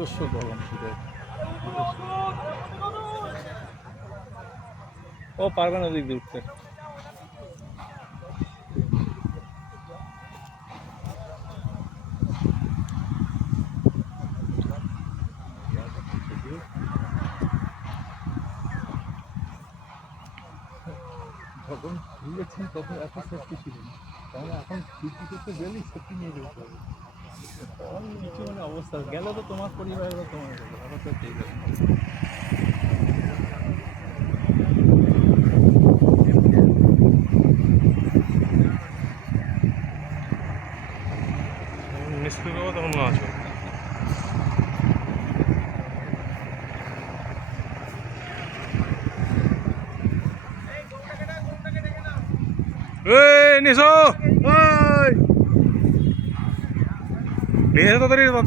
বিভৎস গরম শীতের। ও পারবে না ওদিক দিয়ে উঠতে। যখন ঘুরেছেন তখন এত সেফটি ছিল না, তাহলে এখন ডিউটি করতে গেলেই সেফটি নিয়ে যেতে হবে। কিছু মানে অবস্থা গেলে তো তোমার পরিবার বা তোমার গেলে আবার তো ঠিক আছে। মিস্ত্রি বাবা তখন না আছে। এই নিশো, ওই নিয়ে তাড়াতাড়ি